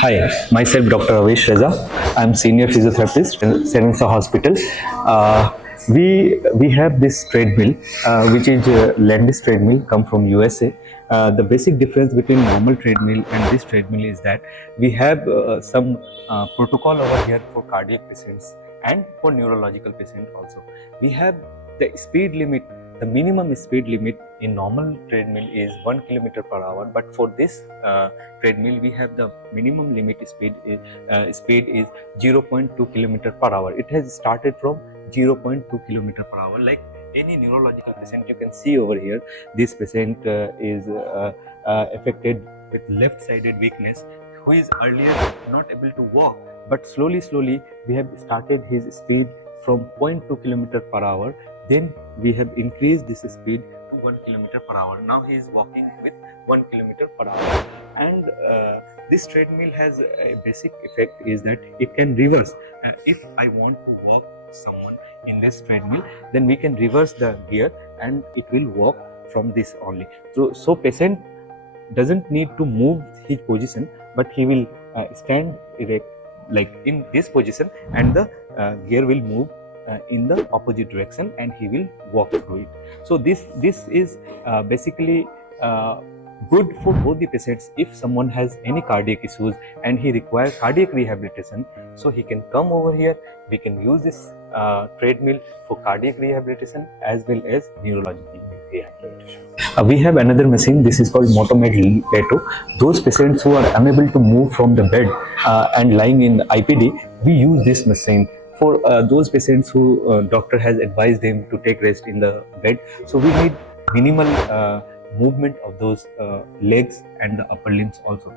Hi, myself Dr. Avish Reza. I'm senior physiotherapist in Serensa Hospital. We have this treadmill, which is Landis treadmill, come from USA. The basic difference between normal treadmill and this treadmill is that we have some protocol over here for cardiac patients and for neurological patients also. We have the speed limit. The minimum speed limit in normal treadmill is 1 kilometer per hour, but for this treadmill we have the minimum limit speed is 0.2 kilometer per hour. It has started from 0.2 kilometer per hour. Like any neurological patient, you can see over here, this patient is affected with left-sided weakness, who is earlier not able to walk, but slowly we have started his speed from 0.2 kilometer per hour. Then we have increased this speed to 1 kilometer per hour. Now he is walking with 1 kilometer per hour. And this treadmill has a basic effect is that it can reverse. If I want to walk someone in this treadmill, then we can reverse the gear and it will walk from this only. So patient doesn't need to move his position, but he will stand erect like in this position, and the gear will move in the opposite direction and he will walk through it. So this is basically good for both the patients. If someone has any cardiac issues and he requires cardiac rehabilitation, so he can come over here. We can use this treadmill for cardiac rehabilitation as well as neurological rehabilitation. We have another machine. This is called Motomed Leto. Those patients who are unable to move from the bed and lying in IPD, we use this machine. For those patients who doctor has advised them to take rest in the bed, so we need minimal movement of those legs and the upper limbs also.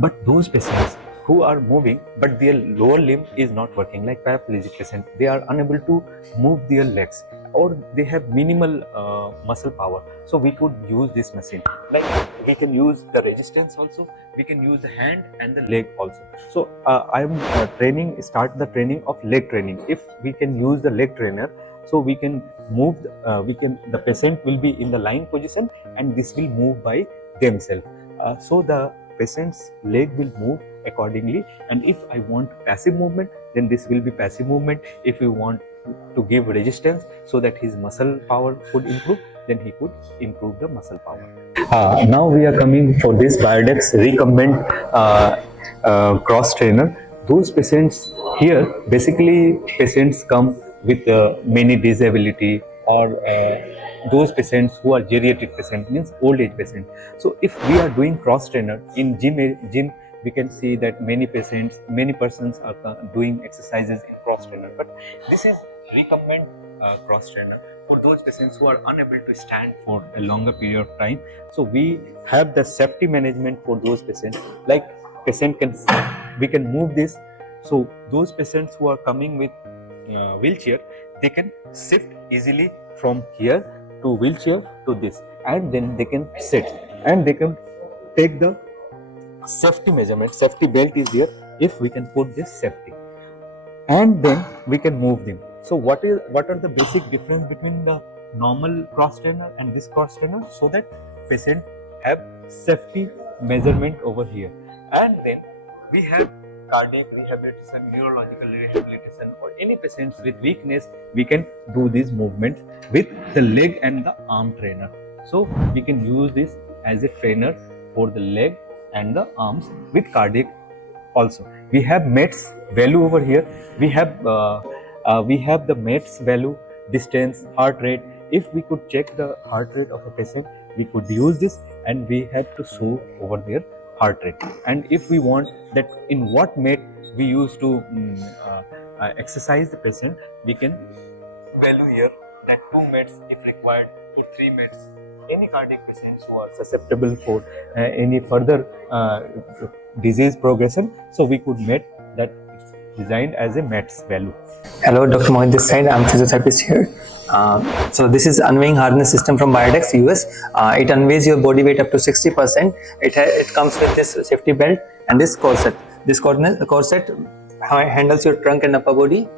But those patients who are moving but their lower limb is not working, like paraplegic patient, they are unable to move their legs or they have minimal muscle power, so we could use this machine. Like we can use the resistance also, we can use the hand and the leg also. So I am start the training of leg training. If we can use the leg trainer, so we can move the patient will be in the lying position and this will move by themselves. So the patient's leg will move accordingly, and if I want passive movement, then this will be passive movement. If we want to give resistance so that his muscle power could improve, then he could improve the muscle power. Now we are coming for this Biodex recumbent cross trainer. Those patients here, basically patients come with many disability or those patients who are geriatric patient, means old age patient. So if we are doing cross trainer in gym, we can see that many persons are doing exercises in cross trainer, but this is recumbent cross trainer for those patients who are unable to stand for a longer period of time. So we have the safety management for those patients, like we can move this. So those patients who are coming with wheelchair, they can shift easily from here to wheelchair to this, and then they can sit and they can take the safety measurement. Safety belt is there. If we can put this safety, and then we can move them. So what are the basic difference between the normal cross trainer and this cross trainer? So that patient have safety measurement over here, and then we have cardiac rehabilitation, neurological rehabilitation, or any patients with weakness, we can do these movements with the leg and the arm trainer. So we can use this as a trainer for the leg and the arms with cardiac also. We have METS value over here. We have the METS value, distance, heart rate. If we could check the heart rate of a patient, we could use this, and we have to show over their heart rate. And if we want that in what MET we use to exercise the patient, we can value here that 2 METs if required, for 3 METs. Any cardiac patients who are susceptible for any further disease progression, so we could MET that is designed as a METs value. Hello, Dr. Mohit this side. I'm physiotherapist here. So this is unweighing harness system from Biodex US. It unweighs your body weight up to 60%. It comes with this safety belt and this corset. This corset handles your trunk and upper body,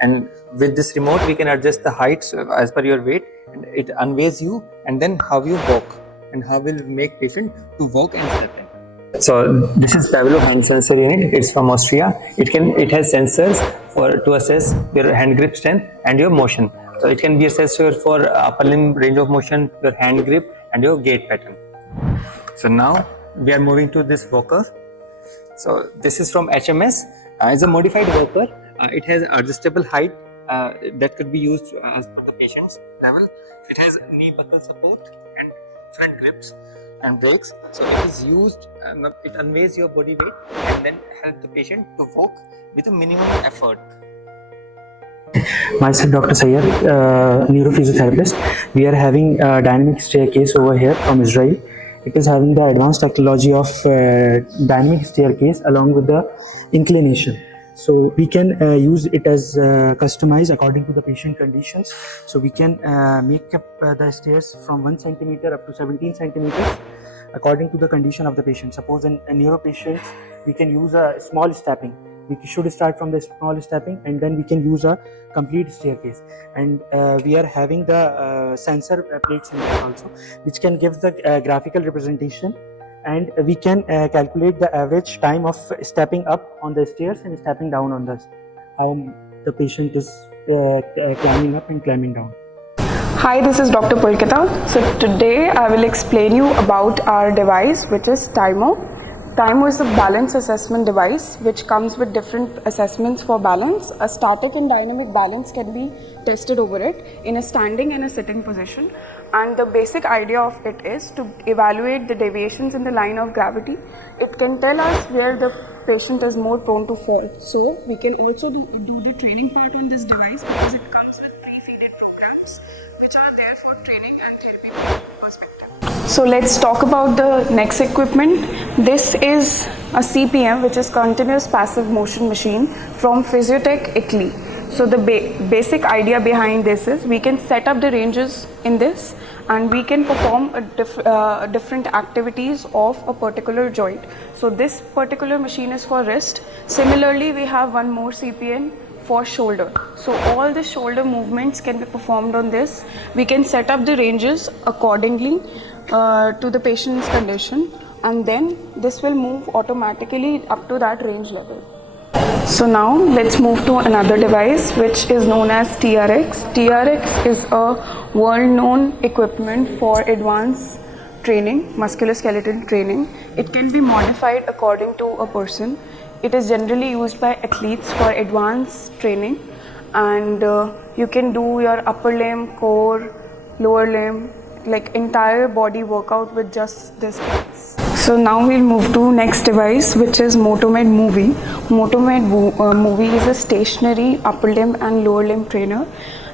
and with this remote we can adjust the height as per your weight, and it unweighs you, and then how you walk and how will make patient to walk and step in. So this is Pavlov hand sensor unit. It's from Austria. It has sensors to assess your hand grip strength and your motion. So it can be assessed for upper limb range of motion, your hand grip, and your gait pattern. So now we are moving to this walker. So this is from HMS. It's a modified walker. It has adjustable height that could be used as per the patient's level. It has knee buckle support and front grips and brakes. So it is used, it unweighs your body weight and then help the patient to walk with a minimum effort. Myself, Dr. Sayyed, neurophysiotherapist. We are having a dynamic staircase over here from Israel. It is having the advanced technology of dynamic staircase along with the inclination. So we can use it as customized according to the patient conditions. So we can make up the stairs from 1 centimeter up to 17 centimeters according to the condition of the patient. Suppose in a neuro patient, we can use a small stepping. We should start from the small stepping and then we can use a complete staircase. And we are having the sensor plates in there also, which can give the graphical representation, and we can calculate the average time of stepping up on the stairs and stepping down on the how the patient is climbing up and climbing down. Hi, this is Dr. Pulkita. So today I will explain you about our device, which is TIMO. TIMO is a balance assessment device which comes with different assessments for balance. A static and dynamic balance can be tested over it in a standing and a sitting position. And the basic idea of it is to evaluate the deviations in the line of gravity. It can tell us where the patient is more prone to fall. So we can also do the training part on this device because it comes with pre-feeded programs which are there for training and therapy perspective. So let's talk about the next equipment. This is a CPM, which is continuous passive motion machine from Physiotech, Italy. So the basic idea behind this is we can set up the ranges in this and we can perform different activities of a particular joint. So this particular machine is for wrist. Similarly, we have one more CPN for shoulder. So all the shoulder movements can be performed on this. We can set up the ranges accordingly to the patient's condition, and then this will move automatically up to that range level. So now let's move to another device which is known as TRX. TRX is a world-known equipment for advanced training, musculoskeletal training. It can be modified according to a person. It is generally used by athletes for advanced training, and you can do your upper limb, core, lower limb, like entire body workout with just this device. So now we'll move to next device, which is Motomed Movie. Motomed Movie is a stationary upper limb and lower limb trainer.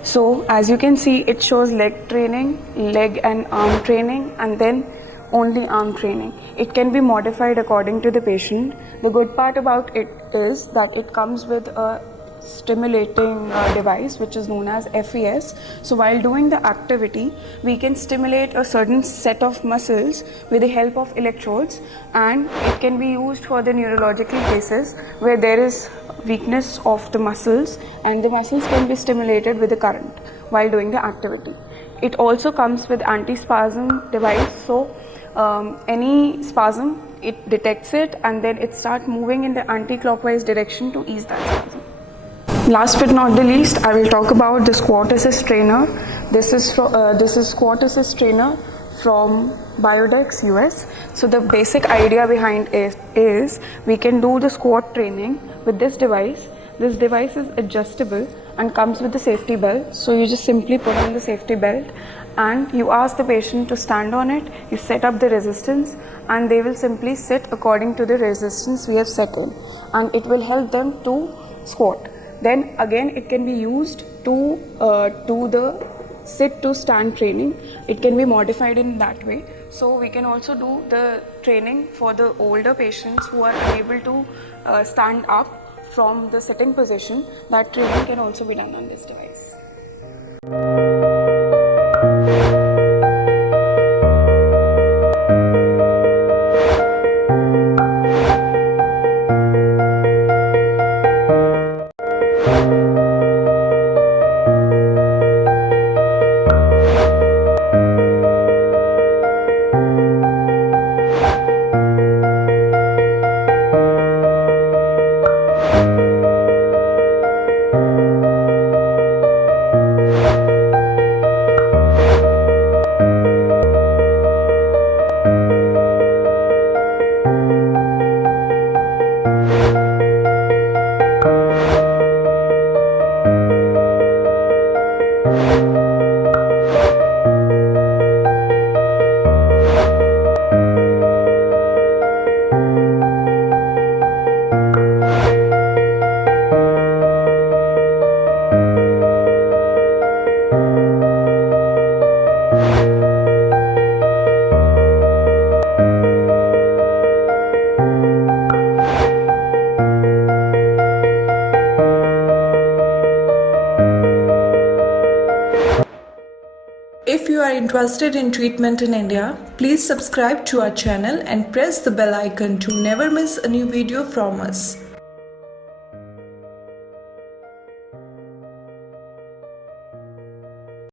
So as you can see, it shows leg training, leg and arm training, and then only arm training. It can be modified according to the patient. The good part about it is that it comes with a stimulating device which is known as FES. So while doing the activity, we can stimulate a certain set of muscles with the help of electrodes, and it can be used for the neurological cases where there is weakness of the muscles, and the muscles can be stimulated with the current while doing the activity. It also comes with anti-spasm device. So any spasm, it detects it and then it starts moving in the anti-clockwise direction to ease that spasm. Last but not the least, I will talk about the squat assist trainer. This is squat assist trainer from Biodex US. So the basic idea behind it is we can do the squat training with this device. This device is adjustable and comes with the safety belt. So you just simply put on the safety belt and you ask the patient to stand on it. You set up the resistance and they will simply sit according to the resistance we have set in, and it will help them to squat. Then again, it can be used to do the sit to stand training. It can be modified in that way. So we can also do the training for the older patients who are unable to stand up from the sitting position. That training can also be done on this device. If you are interested in treatment in India, please subscribe to our channel and press the bell icon to never miss a new video from us.